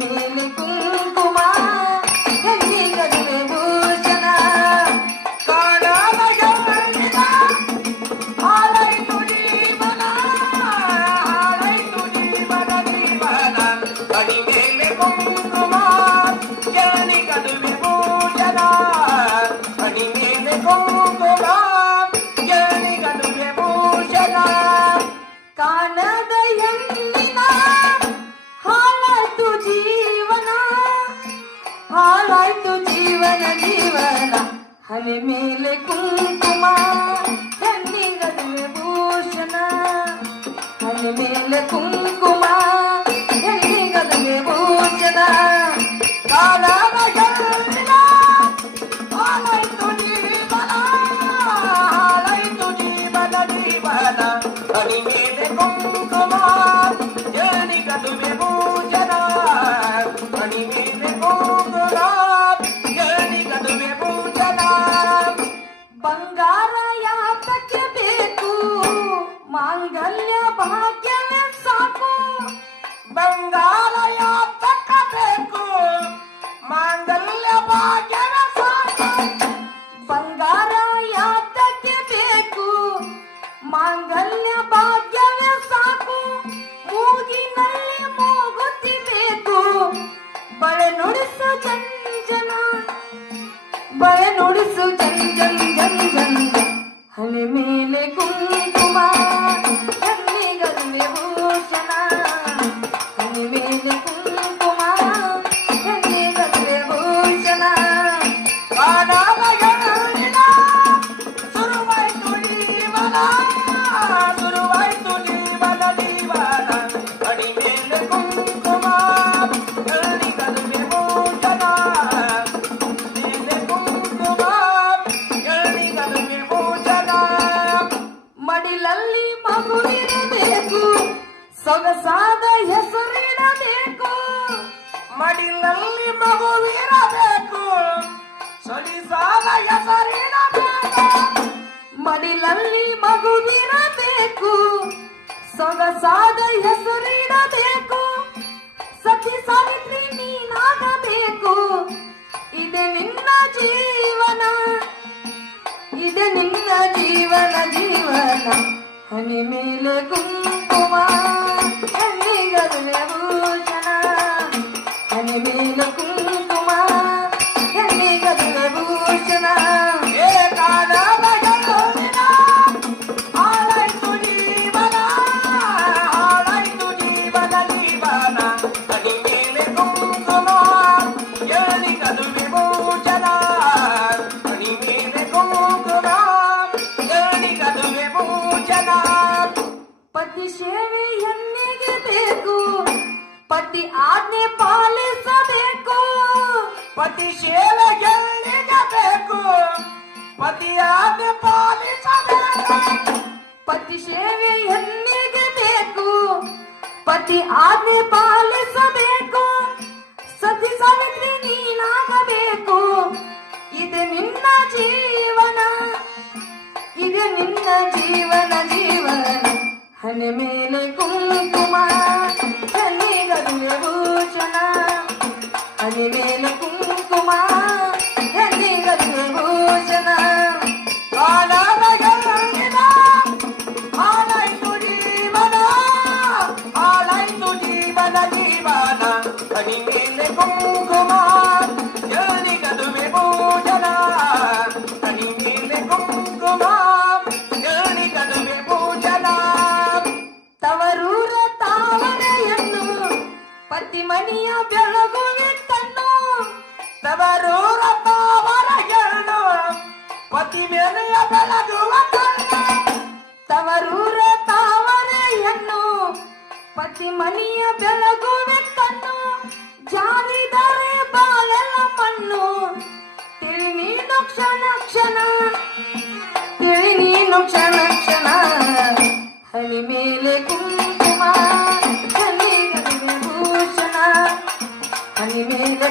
Thank you. मेली न भूषण हन मेल ಸೊಗಸಾದ ಹೆಸರಿಡಬೇಕು. ಮಡಿಲಲ್ಲಿ ಮಗುವಿರಬೇಕು ಸೊಗಸಾದ ಹೆಸರಿಡಬೇಕು. ಮಡಿಲಲ್ಲಿ ಮಗುವಿರಬೇಕು ಸೊಗಸಾದ ಹೆಸರಿಡಬೇಕು. ಸತಿ ಸಾವಿತ್ರಿ ನೀನಾಗಬೇಕು. ಇದೆ ನಿನ್ನ ಜೀವನ. ಇದೆ ನಿನ್ನ ಜೀವನ ಜೀವನ. ಹನಿ ಮೇಲೆ ಕುಂಕುಮ. ಪತಿ ಆಜ್ಞೆ ಪಾಲಿಸಬೇಕು. ಪತಿ ಶೇಲ ಗೆಲ್ಲಿಗಬೇಕು ಪತಿ ಆಜ್ಞೆ ಪಾಲಿಸಬೇಕು. ಪತಿ ಸೇವೆ ಎಲ್ಲಿಗೆ ಬೇಕು? ಪತಿ ಆಜ್ಞೆ ಪಾಲಿಸಬೇಕು. ಸತಿ ಸಾವಿತ್ರಿ ನೀನಾಗಬೇಕು. ಇದು ನಿನ್ನ ಜೀವನ. ಇದು ನಿನ್ನ ಜೀವನ ಜೀವನ. ಹಣೆ ಮೇಲೆ ಕುಂ ತವರೂರ ತಾವರೆಯನ್ನು ಪತಿ ಮನೆಯ ಬೆಳಗುವೆ ಕಣ್ಣು ಜಾರಿದರೆ ಬಾಲೆಲ್ಲ ಮಣ್ಣು ತಿಳಿ ನೀನು ಕ್ಷಣ ಕ್ಷಣ ತಿಳಿ ನೀನು ಕ್ಷಣ ಕ್ಷಣ ಹಳಿ ಮೇಲೆ ಕುಂಕುಮ ಹಳಿ ಭೂಷಣ ಹಳಿ ಮೇಲೆ